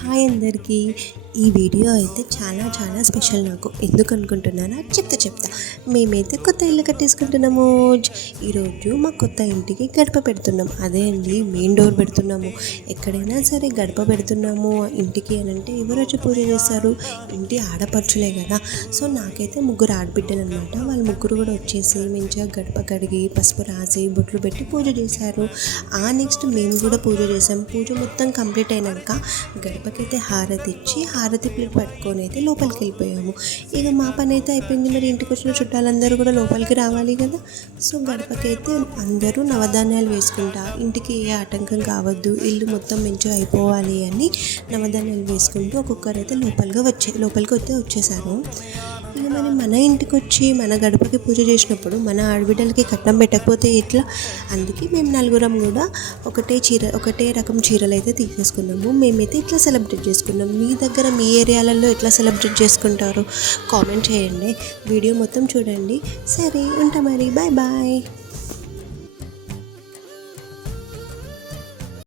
Hi అందరికీ. ఈ video అయితే చాలా స్పెషల్ నాకు. ఎందుకు అనుకుంటున్నారా? చెప్తా. మేమైతే కొత్త ఇల్లు కట్టేసుకుంటున్నాము. ఈరోజు మా కొత్త ఇంటికి గడప పెడుతున్నాం. అదే అండి, మెయిన్ డోర్ పెడుతున్నాము. ఎక్కడైనా సరే గడప పెడుతున్నాము ఇంటికి అని అంటే ఎవరు వచ్చి పూజ చేస్తారు? ఇంటి ఆడపడుచులే కదా. సో నాకైతే ముగ్గురు ఆడబిడ్డలు అనమాట. వాళ్ళు ముగ్గురు కూడా వచ్చేసి మంచిగా గడప కడిగి పసుపు రాసి బొట్లు పెట్టి పూజ చేశారు. నెక్స్ట్ మేము కూడా పూజ చేసాం. పూజ మొత్తం కంప్లీట్ అయినాక గడపకైతే హారతి ఇచ్చి హారతి ప్లేట్ పట్టుకొని అయితే లోపలికి వెళ్ళిపోయాము. ఇక మా పని అయితే అయిపోయింది. మరి ఇంటికి వచ్చిన చుట్టాలందరూ కూడా లోపలికి రావాలి కదా. సో గడపకైతే అందరూ నవధాన్యాలు వేసుకుంటా, ఇంటికి ఏ ఆటంకం కావద్దు, ఇల్లు మొత్తం మంచిగా అయిపోవాలి అని నవధాన్యాలు వేసుకుంటూ ఒక్కొక్కరైతే లోపలికి అయితే వచ్చేసారు. ఇక మరి మన ఇంటికి వచ్చి మన గడపకి పూజ చేసినప్పుడు మన ఆడబిడ్డలకి కట్నం పెట్టకపోతే ఎట్లా? అందుకే మేము నలుగురం కూడా ఒకటే రకం చీరలు అయితే తీసేసుకున్నాము. మేమైతే ఇట్లా సెలబ్రేట్ చేసుకున్నాం. మీ దగ్గర మీ ఏరియాలలో ఎట్లా సెలబ్రేట్ చేసుకుంటారు? కామెంట్ చేయండి. వీడియో మొత్తం చూడండి. సరే, ఉంటా మరి. బాయ్.